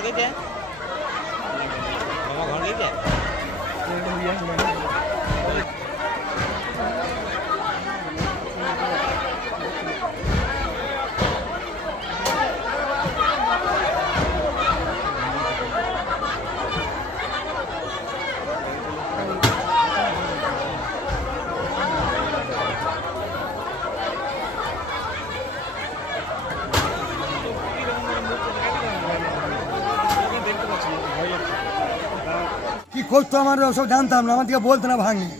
গেছে মামা ঘর গেছে কি করতো আমার ওসব জানতাম না আমার দিকে বলতো না ভাঙি।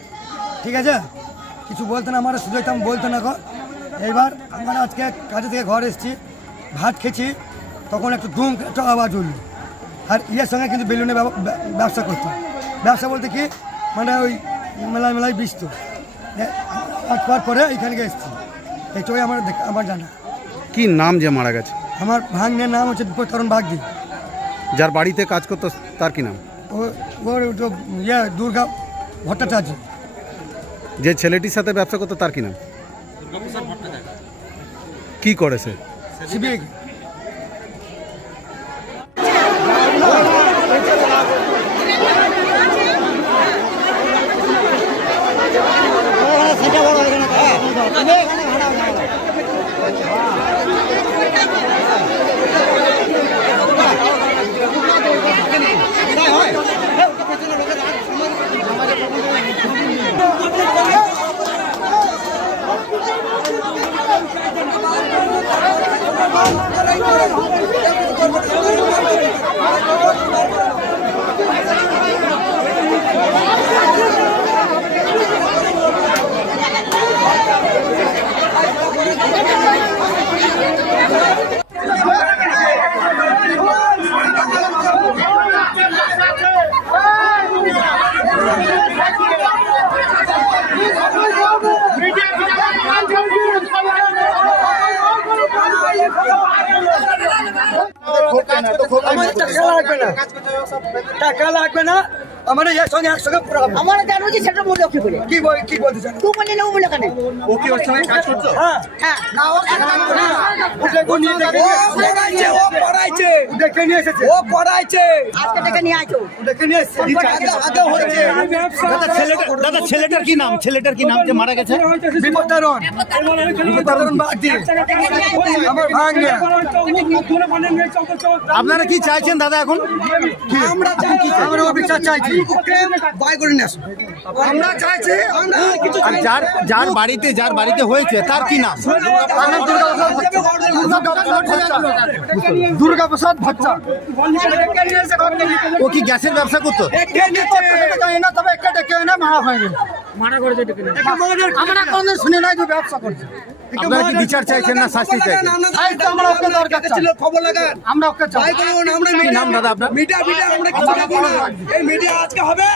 ঠিক আছে? কিছু বলতো না আমার শুধু আমি বলতো না গো। এইবার আমরা আজকে কাজে থেকে ঘর এসেছি ভাত খেয়েছি তখন একটু ধুম একটা আওয়াজ হলো। আর ইয়ের সঙ্গে কিন্তু বেলুনে ব্যব- ব্যব- ব্যবসা করতো। ব্যবসা বলতে কি? মানে ওই মেলায় মেলায় বিচত। পাওয়ার পরে এইখানে এসেছি। এই চোখে আমার আমার জানা। কি নাম যে মারা গেছে? আমার ভাগ্নের নাম হচ্ছে বিপদকরণ বাগদি যার বাড়িতে কাজ করতো তার কি নাম? ওর তো ইয়ে দুর্গা ভট্টাচার্য। যে ছেলেটির সাথে ব্যবসা করতো তার কি নাম? কি করেছে সিবিআই। আমার টাকা লাগবে না। টাকা লাগবে না। আমার সঙ্গে একসঙ্গে আমার জানো যে সেটা বলে কি করে কি বল কি বলতে চান? তুই বলে না ও বলে কেন ও কি ওর সঙ্গে কাজ করতো হ্যাঁ হ্যাঁ। না ও টাকা লাগবে না। ওটা কোন নিয়ে দেখে পড়াইছে ও পড়াইছে। দেখে নিয়ে এসেছে। ও পড়াইছে। আজকে নিয়ে আসো দেখে নিয়ে এসেছে। আগে আগে হয়েছে। দাদা ছেলেটা দাদা ছেলেটার কি নাম? ছেলেটার কি নাম যে মারা গেছে? বিপত্তারণ। বিপত্তারণ বাগদি আমার ভাগ্নে আপনারা কি চাইছেন দাদা এখন? আমরা আমরা বিচার চাইছি। বাই করে নিয়ে আসো। আমরা চাইছি আর যার যার বাড়িতে যার বাড়িতে হয়েছে তার কি নাম? দুর্গা প্রসাদ ভট্টা। ও কি গ্যাসের ব্যবসা করতো? তবে একটা ডেকে এনে মারা গেল আমরা কোনদিন শুনি নাই যে ব্যবসা করছে। আপনারা কি বিচার চাইছেন না শাস্তি চাইছেন? আমরা ওকে দরকার ছিল খবর লাগান আমরা ওকে চাই। আমরা মিডিয়া মিডিয়া আমরা কিছু বলব না। এই মিডিয়া আজকে হবে